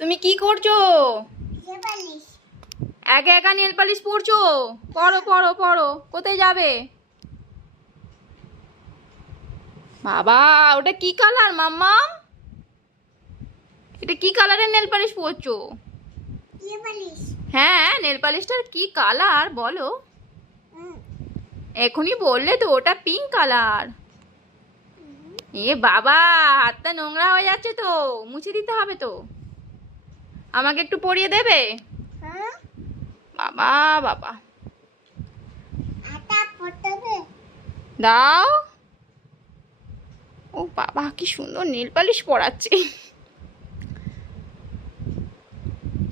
তুমি কি করছো? একা একা নেল পালিশ পরছো? পড়ো পড়ো পড়ো। কোথায় যাবে? বাবা, ওটা কি কালার মাম্মা? এটা কি কালারের নেল পালিশ পরছো? হ্যাঁ, নেল পালিশটার কি কালার বলো? এখনই বললে তো ওটা পিঙ্ক কালার। এ বাবা, হাতটা নোংরা হয়ে যাচ্ছে তো, মুছে দিতে হবে তো। আমাকে একটু পরিয়ে দেবে? বাবা বাবা, দাও। ও বাবা, কি সুন্দর নেল পালিশ পরাচ্ছে।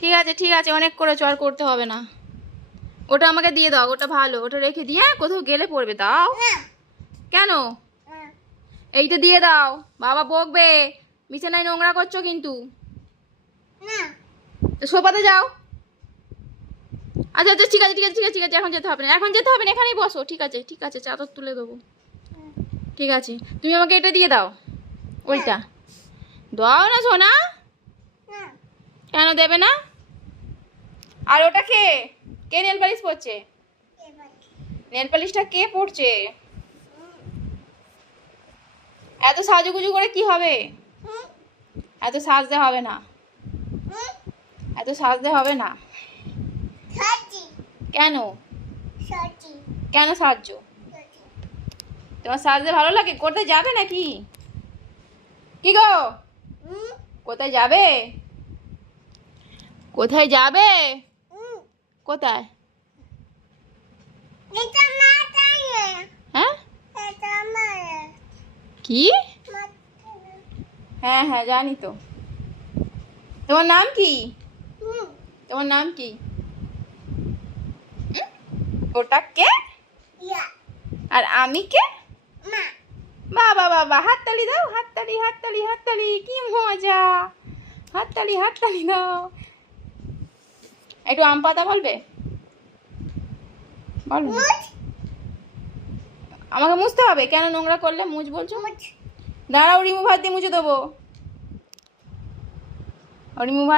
ঠিক আছে ঠিক আছে, অনেক করেছো, আর করতে হবে না। ওটা আমাকে দিয়ে দাও, ওটা ভালো, ওটা রেখে দিয়ে কোথাও গেলে পড়বে। দাও। কেন? এইটা দিয়ে দাও, বাবা বকবে। বিছানায় নোংরা করছো কিন্তু। তো সোফাতে যাও। আচ্ছা আচ্ছা, ঠিক আছে ঠিক আছে ঠিক আছে ঠিক আছে, এখন যেতে হবে না, এখন যেতে হবে না, এখানেই বসো। ঠিক আছে ঠিক আছে, চাদর তুলে দেবো। ঠিক আছে, তুমি আমাকে এটা দিয়ে দাও। ওইটা দাও না সোনা। কেন দেবে না? আর ওটা কে কে নেল পালিশ পরছে? নেল পালিশটা কে পরছে? এত সাজুগুজু করে কি হবে? এত সাজতে হবে না, এত সাজতে হবে না। কেন? কেন সাজছো? তোমার সাজতে ভালো লাগে? কোথায় যাবে নাকি? কি গো, কোথায় যাবে? কোথায় যাবে? কোথায়? হ্যাঁ, কি? হ্যাঁ হ্যাঁ, জানি তো। তোমার নাম কি? তোমার নাম কি? ওটা কে? আর আমি কে? বাবা বাবা, হাততালি দাও, হাততালি হাততালি হাততালি, কি মজা। হাততালি হাততালি দাও। একটু আম পাতা বলবে? বলো। আমাকে মুছতে হবে? কেন, নোংরা করলে মুছ বলছো? দাঁড়াও, রিমুভার দিয়ে মুছে দেবো। রিমুভার